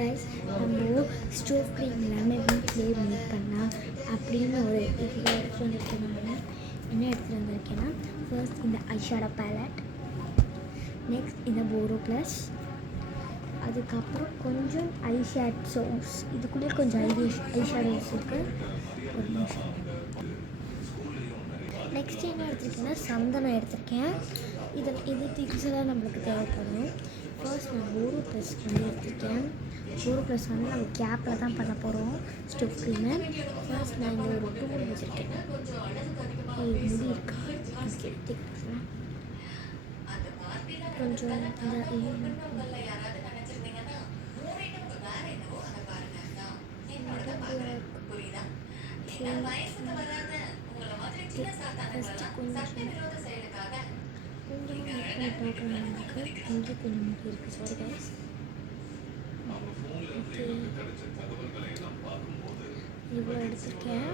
Guys நம்ம stove cream எல்லாமே வீட்டிலே மேக் பண்ணலாம் அப்படின்னு ஒரு இதில் எடுத்துகிட்டு வந்திருக்கேன். நான் என்ன எடுத்துகிட்டு வந்திருக்கேன்னா, ஃபர்ஸ்ட் இந்த ஐஷேடோ பேலட், நெக்ஸ்ட் இந்த போரோ ப்ளஸ், அதுக்கப்புறம் கொஞ்சம் ஐஷேட்ஸோஸ், இதுக்குள்ளே கொஞ்சம் ஐஷேடோஸ் இருக்குது. ஒரு நிமிஷம். நெக்ஸ்ட் என்ன எடுத்திருக்கேன்னா, சந்தனம் எடுத்திருக்கேன். இது திங்ஸ் எல்லாம் நம்மளுக்கு தேவைப்படும். ஃபர்ஸ்ட் நான் போரோ ப்ளஸ் எடுத்திருக்கேன். போரோ ப்ளஸ் நம்ம கேப்பில் தான் பண்ண போகிறோம் ஸ்டோவ் க்ரீமை. ஃபர்ஸ்ட் நான் இங்கே ஒரு டூல் வச்சுருக்கேன். முடி இருக்கா கொஞ்சம் கொஞ்சம் முடி இருக்குது. Sorry guys. இவ்வளோ எடுத்திருக்கேன்.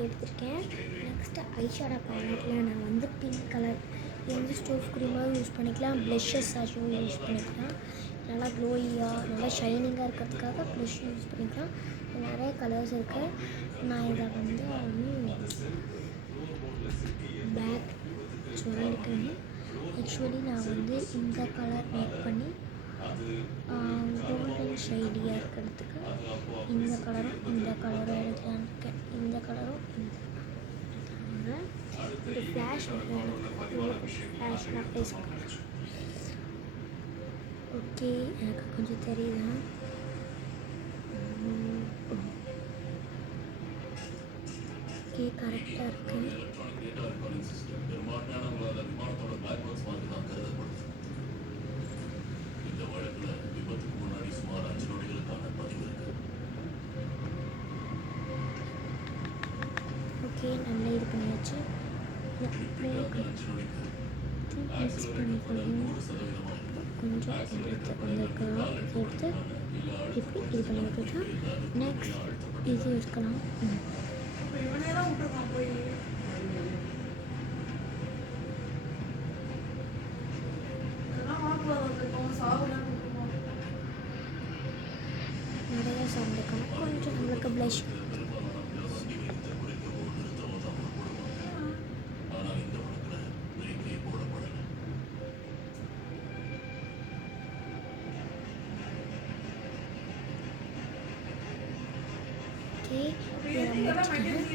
எடுத்திருக்கேன். நெக்ஸ்ட்டு ஐஷேடோ பேலட்டில் நான் வந்து பிங்க் கலர் எந்த ஸ்டோவ் க்ரீமாக யூஸ் பண்ணிக்கலாம், ப்ளஷஸாகவும் யூஸ் பண்ணிக்கலாம். நல்லா க்ளோயியாக நல்லா ஷைனிங்காக இருக்கிறதுக்காக ப்ளஷ் யூஸ் பண்ணிக்கலாம். நிறைய கலர்ஸ் இருக்குது. நான் இதை வந்து பேக் சொல்லியிருக்கேன். ஆக்சுவலி நான் வந்து இந்த கலர் மேக் பண்ணி கோல்டன் ஷைடியாக இருக்கிறதுக்கு இந்த கலரும் எடுக்கலான்னு இருக்கேன். இந்த கலரும் இந்த ஃப்ளாஷ் ஃப்ளாஷ் ஓகே, எனக்கு கொஞ்சம் தெரியுதா? ஓகே, கரெக்டாக இருக்குது. ஓகே, நல்லா இது பண்ணியாச்சு. மிக்ஸ் பண்ணிக்கணும். கொஞ்சம் எடுத்து இப்படி இது பண்ணி விட்டுட்டா நெக்ஸ்ட் இது இருக்கலாம். நிறைய சாப்பிட்டுக்கலாம். கொஞ்சம் நம்மளுக்கு ப்ளஷ்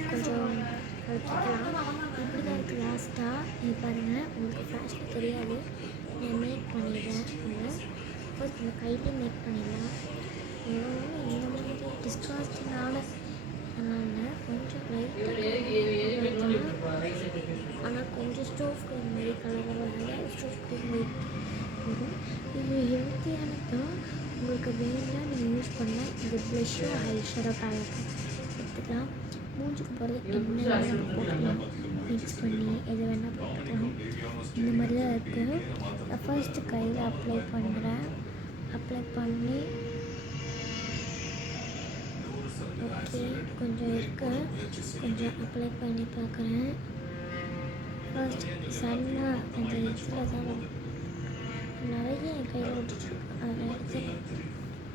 கொஞ்சம் வச்சுக்கலாம். இப்படி தான் இருக்குது. லாஸ்ட்டாக இது பாருங்கள், உங்களுக்கு ஃப்ளாஷில் தெரியாது. நான் மேக் பண்ணிடுறேன். ஃபர்ஸ்ட் இந்த கையிலே மேக் பண்ணிடலாம். இந்த மாதிரி டிஸ்காஸ்டிங்கான கொஞ்சம் லைட்டாக, ஆனால் கொஞ்சம் ஸ்டோவ் க்ரீம் மாதிரி கலராக வரல. ஸ்டோவ் க்ரீம் ஒயிட் வரும். இது ஹெல்த்தியானது தான். உங்களுக்கு வேணும்னா நீங்கள் யூஸ் பண்ணலாம். இது ப்ளஷ்ஷோ ஐஷேடோ பேலட் எடுத்துக்கலாம். மூஞ்சுக்கு போகிறது என்ன போட்டுக்கலாம், மிக்ஸ் பண்ணி எது வேணால் போட்டுக்கலாம். இந்த மாதிரி தான் இருக்குது. நான் ஃபர்ஸ்ட்டு கையில் அப்ளை பண்ணுறேன். அப்ளை பண்ணி ஓகே கொஞ்சம் இருக்குது, கொஞ்சம் அப்ளை பண்ணி பார்க்குறேன். ஃபர்ஸ்ட் சன்னா அந்த இதில் தான் நிறைய என் கையில் விட்டுட்ருக்கேன். அதை எடுத்து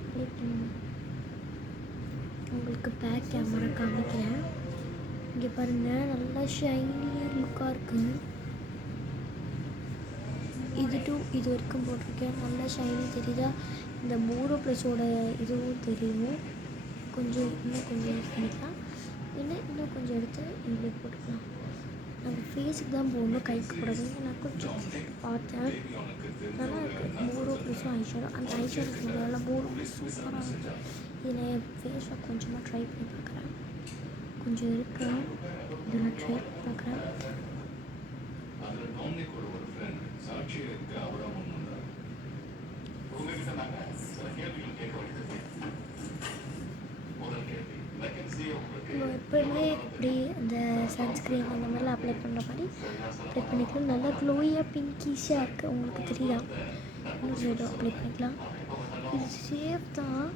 அப்ளை பண்ணணும். உங்களுக்கு பேக் கேமரா காமிக்கிறேன். இங்கே பாருங்கள், நல்லா ஷைனியாக லுக்காக இருக்குது. இது வரைக்கும் போட்டிருக்கேன். நல்லா ஷைனி தெரியுதா? இந்த போரோ ப்ளஸோட இதுவும் தெரியும். இன்னும் கொஞ்சம் யூஸ் பண்ணிக்கலாம். இன்னும் கொஞ்சம் எடுத்து இப்படி போட்டுக்கலாம். நம்ம ஃபேஸுக்கு தான் போடணும், கைக்கு போடாது. நான் கொஞ்சம் பார்த்தேன், நல்லா இருக்குது. போரோ ப்ளஸும் ஐஷேடோ, அந்த ஐஷேடோ நல்லா போரோ ப்ளஸ் சூப்பராக இருக்குது. இதில் என் ஃபேஸை கொஞ்சமாக ட்ரை பண்ணி பார்க்குறேன். கொஞ்சம் இருக்கு, இதெல்லாம் ட்ரை பண்ணி பார்க்குறேன். எப்போயுமே இப்படி இந்த சன்ஸ்க்ரீன் அந்த மாதிரிலாம் அப்ளை பண்ணுற மாதிரி அப்ளை பண்ணிக்கலாம். நல்லா க்ளோயாக பிங்கிஷாக இருக்குது. உங்களுக்கு தெரியுதா? இன்னும் அப்ளை பண்ணிக்கலாம். இது சேஃப் தான்.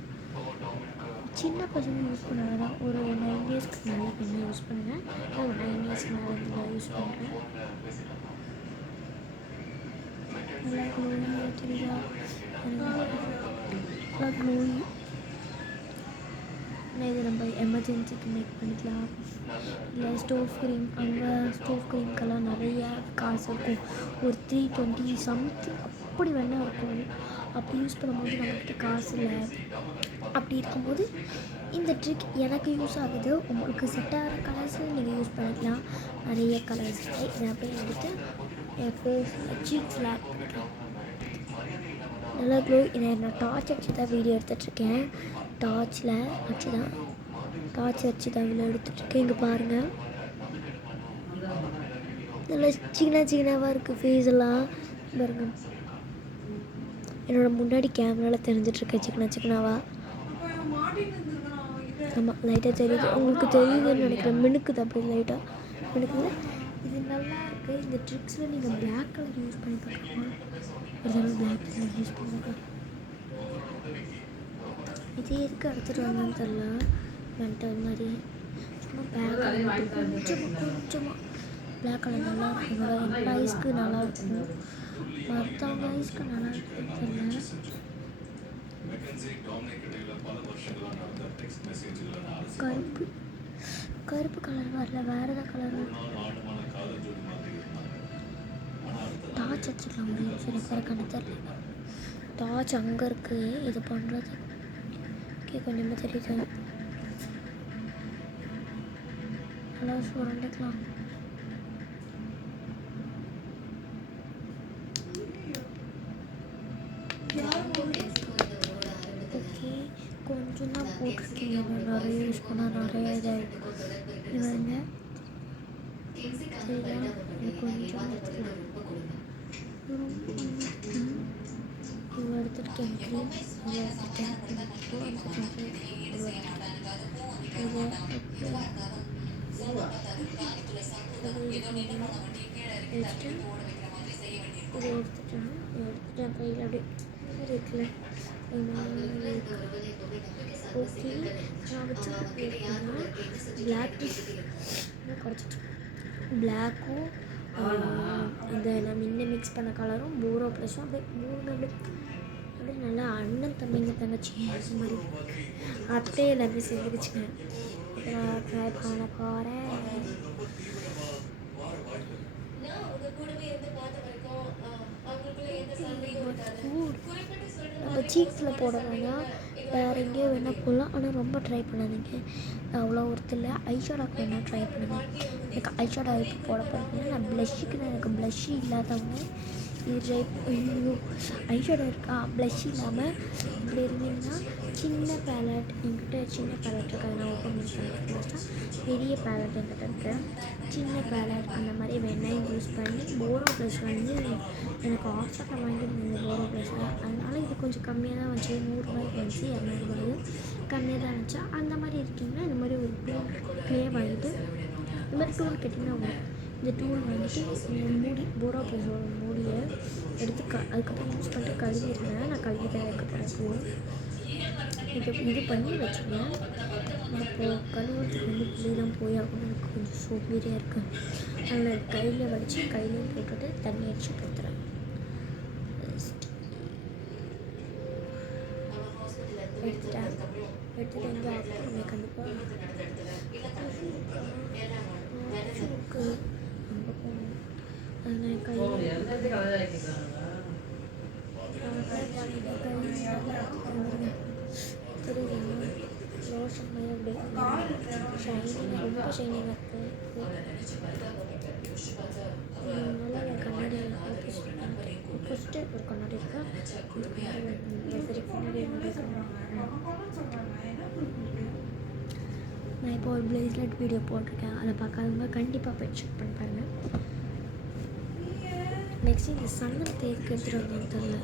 சின்ன பசங்க யூஸ் பண்ணால் தான் ஒரு 9 இயர்ஸ்க்கு மேலே கொஞ்சம் யூஸ் பண்ணுவேன். நான் 9 இயர்ஸ் மேலே இதில் யூஸ் பண்ணுறேன். நல்லா க்ளோயியாக தெரியுதா? நல்லா க்ளோயி. ஆனால் இது நம்ம எமர்ஜென்சிக்கு மேக் பண்ணிக்கலாம். இல்லை ஸ்டோவ் க்ரீம், அங்கே ஸ்டோவ் க்ரீம்க்கெல்லாம் நிறைய காசு இருக்கும். ஒரு 320 சம்திங் அப்படி வேணா இருக்கும். அப்படி யூஸ் பண்ணும்போது நம்மக்கிட்ட காசு இல்லை. அப்படி இருக்கும்போது இந்த ட்ரிக் எனக்கு யூஸ் ஆகுது. உங்களுக்கு செட் ஆகிற கலர்ஸு நீங்கள் யூஸ் பண்ணிக்கலாம். நிறைய கலர்ஸ் இதை அப்படியே எடுத்து என் ஃபேஸ் சீக்ஸில் ஆட் பண்ணிக்கலாம். நல்லா க்ளோ. இதை நான் டார்ச் வச்சு தான் வீடியோ எடுத்துகிட்ருக்கேன். டார்ச் வச்சு தான் வீடியோ எடுத்துகிட்ருக்கேன். இங்கே பாருங்கள், நல்லா சின்னவாக இருக்குது ஃபேஸ் எல்லாம். பாருங்கள், என்னோடய முன்னாடி கேமராவில் தெரிஞ்சிட்ருக்கேன் சிக்கனாவா. ஆமாம், லைட்டாக தெரியுது. உங்களுக்கு தெரியுதுன்னு நினைக்கிறேன். மினுக்குது அப்படி லைட்டாக மினுக்குது. இது நல்லா இருக்குது. இந்த ட்ரிக்ஸில் நீங்கள் பிளாக் கலர் யூஸ் பண்ணி பார்க்கலாமா? ஒரு பிளாக் கலர் யூஸ் பண்ணிக்கலாம். இது எதுக்கு எடுத்துகிட்டு வந்தான்னு தெரில. மென்டல் மாதிரி சும்மா பிளாக் கலர் மட்டும் கொஞ்சமாக பிளாக் கலர் நல்லா இருக்கும். என்னோட எம்ப்ளாயீஸ்க்கு நல்லா இருக்கும், மற்றவங்க ஐஸ்க்கு நல்லா இருக்குன்னு தெரியல. கருப்பு கலர் வரல, வேறு ஏதாவது கலர். டார்ச் வச்சுக்கலாம். முடியும் சரி கண்ணு தெரியல. டார்ச் அங்கே இருக்குது. இது பண்ணுறது ஓகே, கொஞ்சமாக தெரியுது. நல்லா சுரண்டிக்கலாம். ஓகே, கொஞ்சம் தான் போட்டிருக்கீங்க. நிறைய யூஸ் பண்ணால் நிறைய இதாகிடும். இது வந்து சரியா கொஞ்சம் எடுத்துக்கலாம். இவ்வளோ எடுத்துருக்கேன். க்ரீம் இவ்வளோ எடுத்துட்டேன். இதை எடுத்துட்டேன் கையில் அப்படியே இருக்குல்ல. ஓகே, நான் வச்சு பிளாக்கு குறைச்சிட்டு பிளாக்கும் இந்த நான் முன்ன மிக்ஸ் பண்ண கலரும் போரோ ப்ளஸும் அப்படியே மூணு அப்படியே நல்லா அண்ணன் தம்பிங்க தங்கச்சி அந்த மாதிரி அப்படியே எல்லாமே சேர்ந்துருச்சுங்க. நான் ட்ரை பண்ண போகிறேன். நம்ம சீக்ஸில் போட வேணாம், வேறு எங்கேயோ வேணால் போடலாம். ஆனால் ரொம்ப ட்ரை பண்ணாதீங்க, அவ்வளோ ஒருத்தர் ஐஷேடோக்கு வேணால் ட்ரை பண்ணுங்கள். எனக்கு ஐஷேடோ இப்போ போட போகிறேன். நான் ப்ளஷ்ஷுக்கு எனக்கு ப்ளஷ்ஷு இல்லாதவங்க இது ட்ரை. ஐயோ, ஐஷேடோ இருக்கா ப்ளஷ் இல்லாமல் இப்படி இருந்தீங்கன்னா சின்ன பேலட் என்கிட்ட சின்ன பேலட் இருக்குது. அதை நான் ஓப்பன் பண்ணி பெரிய பேலட் என்கிட்ட இருக்குது. சின்ன பேலட் அந்த மாதிரி வேணால் யூஸ் பண்ணி போரோ ப்ளஸ் வந்து எனக்கு ஆஃபரில் வாங்கியிருந்தேன் போரோ ப்ளஸில். அதனால் இது கொஞ்சம் கம்மியாக தான் வந்துச்சு. 100 ரூபாய்க்கு வந்துச்சு, 200 ரூபாய் கம்மியாக தான் இருந்துச்சு. அந்த மாதிரி இருக்கீங்கன்னா இந்த மாதிரி ஒரு ப்ளே வாங்கிட்டு இந்த மாதிரி டூல் கேட்டிங்கன்னா இந்த டூல் வந்துட்டு மூடி போரோ ப்ளஸோட மூடியை எடுத்து அதுக்கப்புறம் யூஸ் பண்ணிட்டு கழுவிடுறேன். நான் கழுவி தான் வைக்க போகிறேன். இது பண்ணி வச்சுருவேன். இப்போது கழுவுறதுக்கு வந்து புளியெல்லாம் போய் ஆகணும். எனக்கு கொஞ்சம் சோம்பேறியாக இருக்குது. அதில் கையில் வடித்து கையிலையும் போட்டுட்டு தண்ணி அடிச்சு போத்துறேன். எடுத்துகிட்டு எங்கே ஆஃப் கண்டிப்பாக அங்கே போகணும். அதில் தெரியுதுங்களா லோஷன் மாதிரி அப்படியே ஷைனிங், ரொம்ப ஷைனிங்காக இருக்குது. நல்லா என் கண்ணாடி ஃபஸ்ட்டு ஒரு கண்ணாடி இருக்கா, சரி கண்ணாடி நான் இப்போ ஒரு ப்ளேஸ்லெட் வீடியோ போட்டிருக்கேன். அதை பார்க்காதவங்க கண்டிப்பாக போய் செக் பண்ணி பாருங்கள். நெக்ஸ்ட் இந்த சந்தனம் தேய்க்கு எடுத்துகிட்டு வந்தேன்னு தெரியல.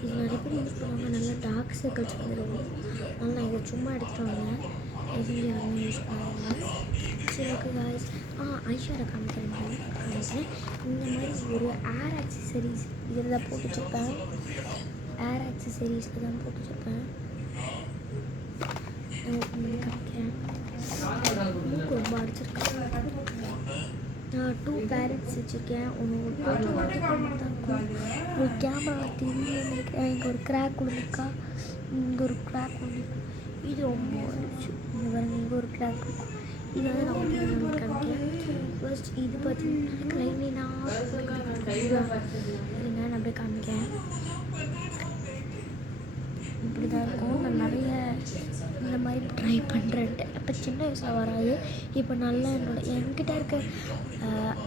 இது நிறைய பேர் யூஸ் பண்ணுவாங்க, நல்லா டார்க் சர்க்கிள்ஸ் வந்துடும். அதனால் நான் இதை சும்மா எடுத்துகிட்டு வந்தேன். எதுவும் யாரும் யூஸ் பண்ணுவாங்க. சரி ஓகே காய்ஸ், ஐஷேடோ காமிக்கிறேன். இந்த மாதிரி ஒரு ஏர் ஆக்சசரிஸ் இதில் தான் போட்டு வச்சுருப்பேன். ஏர் ஆக்சசரிஸில் தான் போட்டு வச்சுருப்பேன். காமிக்கிறேன். மூக்கு ரொம்ப அடிச்சிருக்கேன். நான் 2 பேரட்ஸ் வச்சுருக்கேன். ஒன்று ஒரு கேமரா தெரியல நினைக்கிறேன். இங்கே ஒரு கிராக் விழுந்துருக்கா, இங்கே ஒரு கிராக் விழுந்துருக்கு. இது ரொம்ப வந்துச்சு. இங்கே பாருங்க, இங்கே ஒரு கிராக் இருக்கும். இது வந்து நான் உங்களுக்கு காமிக்கிறேன். ஃபர்ஸ்ட் இது பார்த்தீங்கன்னா க்ளைனா நான் அப்படியே காமிக்கிறேன். இப்படி தான் இருக்கும். நான் நிறைய இந்த மாதிரி ட்ரை பண்ணுறேன்ட்டு. அப்போ சின்ன வயசில் வராது. இப்போ நல்லா என்கிட்ட இருக்க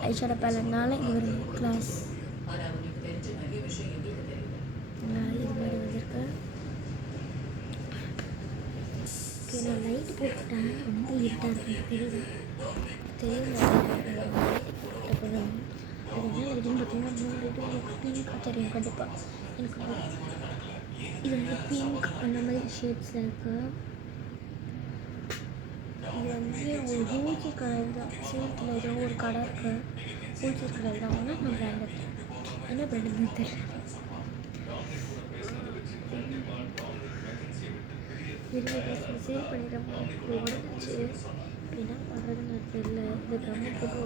ஐஷேடோ பேலட்னால இது ஒரு கிளாஸ் இது மாதிரி வந்திருக்கு. ஓகே, நான் லைட் போட்டுட்டேன். ரொம்ப இருட்டாக இருக்கு. தெரியல அது என்ன லைட்டுன்னு பார்த்தீங்கன்னா 3 லைட்டு பிங்காக தெரியும் கண்டிப்பாக. எனக்கு இது வந்து பிங்க் அந்த மாதிரி ஷேட்ஸில் இருக்குது. இது வந்து ஒரு ஹூஜி கலர் தான். சேலத்தில் ஏதோ ஒரு கடை இருக்குது, ஹூஜி கலர் தான். ஆனால் நான் பிராண்ட் என்ன பிராண்டுன்னு தெரியல. சேல் பண்ணிடுறேன். உடஞ்சிச்சு. என்ன பண்ணுறதுன்னு தெரியல. இந்த கம்மி போட்டு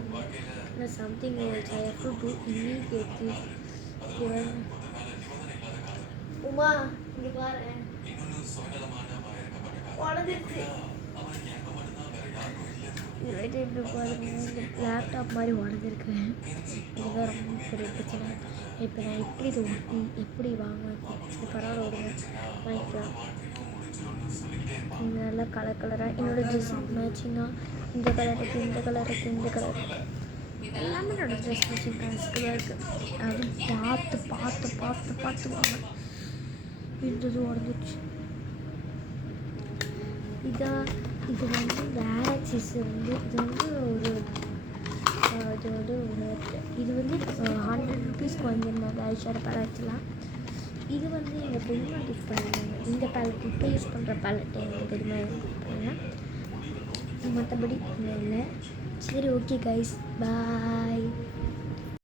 ஆனால் something I have to do immediately. Uma இங்கே பாரு, உடஞ்சிருச்சு. இப்படி பாருங்க, இந்த லேப்டாப் மாதிரி உடஞ்சிருக்கு. இதுதான் ரொம்ப பெரிய பிரச்சனை. இப்போ நான் எப்படி இதை ஒட்டி எப்படி வாங்குவேன்? இது பரவாயில்ல, விடுங்க, வாங்கிக்கலாம். நல்லா கலராக என்னோடய ட்ரெஸ்ஸுக்கு மேட்சிங்காக இந்த கலர் இருக்குது, இந்த கலர் இருக்குது, இந்த கலர் இருக்குது. எல்லாமே என்னோடய ட்ரெஸ் மேட்சிங் காசுக்கு இருக்குது. அது பார்த்து பார்த்து பார்த்து பார்த்து வாங்க. இருந்தது உடஞ்சிடுச்சு. இது வந்து வேரக்சிஸ் வந்து இது வந்து ஒரு இது வந்து 100 ருபீஸ்க்கு வாங்கியிருந்தாங்க ஐஷேடோ பேலட்ஸ்லாம். இது வந்து எங்கள் பெரியம்மா கிஃப்ட் பண்ணியிருந்தாங்க. இந்த பேலட் இப்போ யூஸ் பண்ணுற பேலட் எங்கள் பெரியம்மா கிஃப்ட் பண்ணேன். மற்றபடி இல்லை. சரி, ஓகே கைஸ், பாய்.